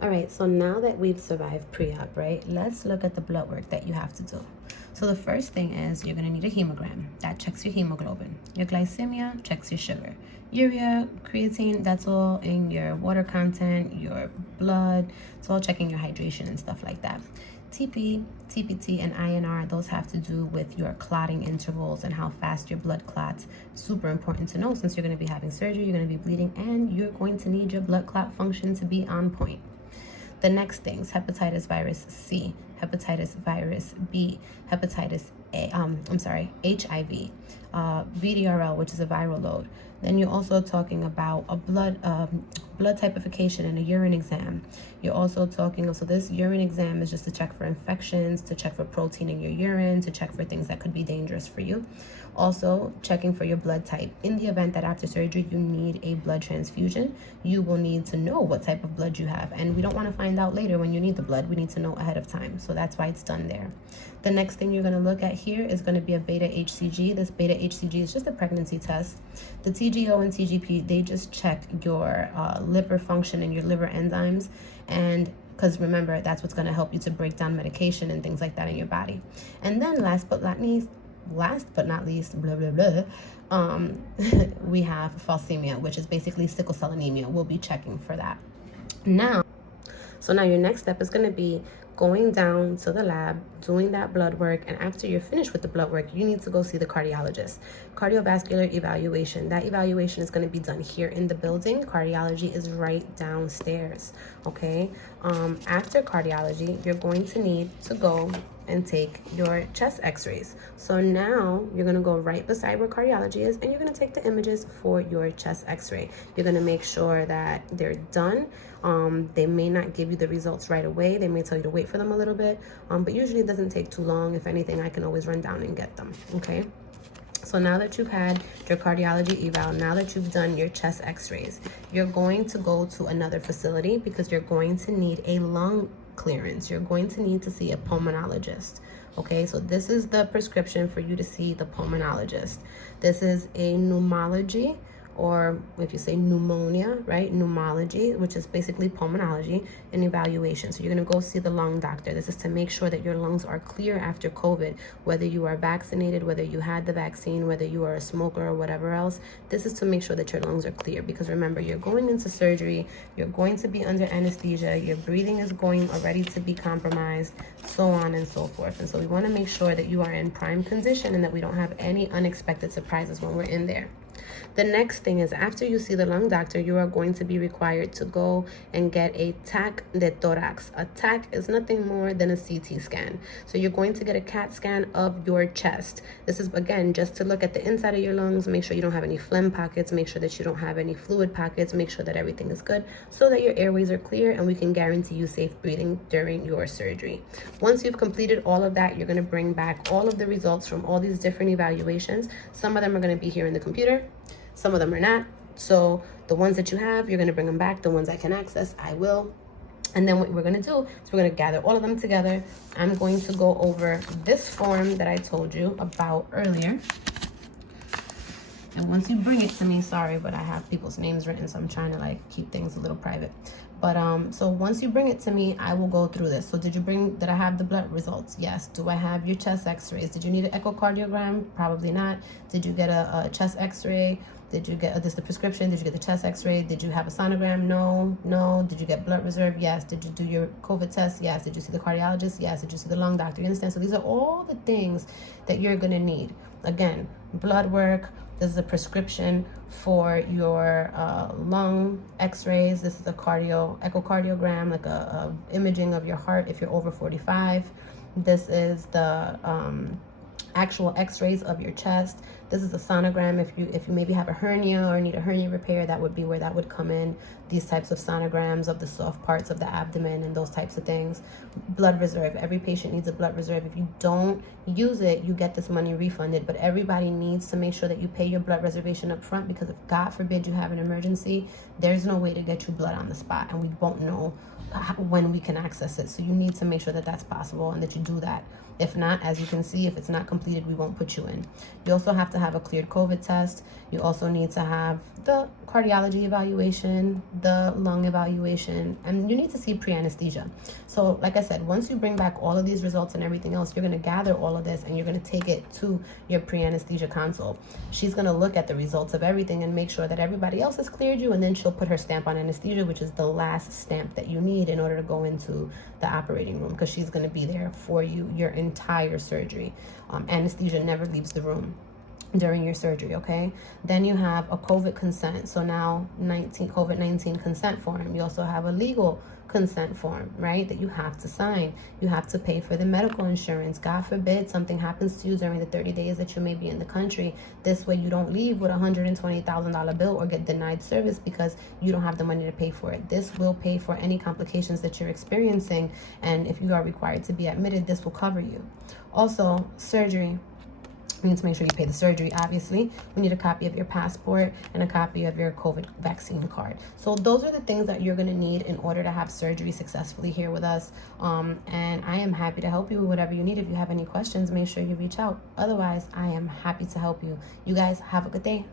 All right, so now that we've survived pre-op, right, let's look at the blood work that you have to do. So the first thing is you're gonna need a hemogram. That checks your hemoglobin. Your glycemia checks your sugar. Urea, creatine, that's all in your water content, your blood. It's all checking your hydration and stuff like that. TP, TPT, and INR, those have to do with your clotting intervals and how fast your blood clots. Super important to know since you're going to be having surgery, you're going to be bleeding, and you're going to need your blood clot function to be on point. The next things, hepatitis virus C, hepatitis virus B, hepatitis A, HIV, VDRL, which is a viral load. Then you're also talking about a blood typification and a urine exam. You're also talking, so this urine exam is just to check for infections, to check for protein in your urine, to check for things that could be dangerous for you. Also checking for your blood type. In the event that after surgery you need a blood transfusion, you will need to know what type of blood you have. And we don't want to find out later when you need the blood. We need to know ahead of time. So that's why it's done there. The next thing you're going to look at here is going to be a beta HCG. This beta HCG is just a pregnancy test. The TGO and TGP, they just check your liver function and your liver enzymes. And because remember, that's what's going to help you to break down medication and things like that in your body. And then last but not least, blah, blah, blah, we have thalassemia, which is basically sickle cell anemia. We'll be checking for that. Now your next step is going to be going down to the lab, doing that blood work, and after you're finished with the blood work, you need to go see the cardiologist. Cardiovascular evaluation. That evaluation is going to be done here in the building. Cardiology is right downstairs, okay? After cardiology, you're going to need to go and take your chest x-rays. So now you're gonna go right beside where cardiology is and you're gonna take the images for your chest x-ray. You're gonna make sure that they're done. They may not give you the results right away. They may tell you to wait for them a little bit, but usually it doesn't take too long. If anything, I can always run down and get them, okay? So now that you've had your cardiology eval, now that you've done your chest x-rays, you're going to go to another facility because you're going to need a lung clearance. You're going to need to see a pulmonologist. Okay, so this is the prescription for you to see the pulmonologist. This is a pneumology, or if you say pneumonia, right, pneumology, which is basically pulmonology, and evaluation. So you're gonna go see the lung doctor. This is to make sure that your lungs are clear after COVID, whether you are vaccinated, whether you had the vaccine, whether you are a smoker or whatever else. This is to make sure that your lungs are clear, because remember, you're going into surgery, you're going to be under anesthesia, your breathing is going already to be compromised, so on and so forth. And so we wanna make sure that you are in prime condition and that we don't have any unexpected surprises when we're in there. The next thing is, after you see the lung doctor, you are going to be required to go and get a TAC de thorax. A TAC is nothing more than a CT scan. So you're going to get a CAT scan of your chest. This is, again, just to look at the inside of your lungs, make sure you don't have any phlegm pockets, make sure that you don't have any fluid pockets, make sure that everything is good so that your airways are clear and we can guarantee you safe breathing during your surgery. Once you've completed all of that, you're going to bring back all of the results from all these different evaluations. Some of them are going to be here in the computer. Some of them are not. So the ones that you have, you're going to bring them back. The ones I can access, I will. And then what we're going to do is we're going to gather all of them together. I'm going to go over this form that I told you about earlier. And once you bring it to me, sorry, but I have people's names written, so I'm trying to like keep things a little private. But so once you bring it to me, I will go through this. So did I have the blood results? Yes. Do I have your chest x-rays? Did you need an echocardiogram? Probably not. Did you get a chest x-ray? Did you get this the prescription? Did you get the chest x-ray? Did you have a sonogram? No. Did you get blood reserve? Yes. Did you do your COVID test? Yes. Did you see the cardiologist? Yes. Did you see the lung doctor? You understand? So these are all the things that you're going to need. Again, blood work. This is a prescription for your lung x-rays. This is a echocardiogram, like a imaging of your heart if you're over 45. This is the actual x-rays of your chest. This is a sonogram if you maybe have a hernia or need a hernia repair. That would be where that would come in. These types of sonograms of the soft parts of the abdomen and those types of things. Blood reserve. Every patient needs a blood reserve. If you don't use it, you get this money refunded, but everybody needs to make sure that you pay your blood reservation up front, because if God forbid you have an emergency, there's no way to get you blood on the spot, and we won't know when we can access it. So you need to make sure that that's possible and that you do that. If not, as you can see, if it's not completed, we won't put you in. You also have to to have a cleared COVID test. You also need to have the cardiology evaluation, the lung evaluation, and you need to see pre-anesthesia. So like I said, once you bring back all of these results and everything else, you're going to gather all of this and you're going to take it to your pre-anesthesia consult. She's going to look at the results of everything and make sure that everybody else has cleared you, and then she'll put her stamp on anesthesia, which is the last stamp that you need in order to go into the operating room, because she's going to be there for you your entire surgery. Anesthesia never leaves the room during your surgery, okay? Then you have a COVID consent. So now COVID-19 consent form. You also have a legal consent form, right, that you have to sign. You have to pay for the medical insurance. God forbid something happens to you during the 30 days that you may be in the country. This way you don't leave with a $120,000 bill or get denied service because you don't have the money to pay for it. This will pay for any complications that you're experiencing, and if you are required to be admitted, this will cover you. Also, surgery. We need to make sure you pay the surgery, obviously. We need a copy of your passport and a copy of your COVID vaccine card. So those are the things that you're going to need in order to have surgery successfully here with us. And I am happy to help you with whatever you need. If you have any questions, make sure you reach out. Otherwise, I am happy to help you. You guys have a good day.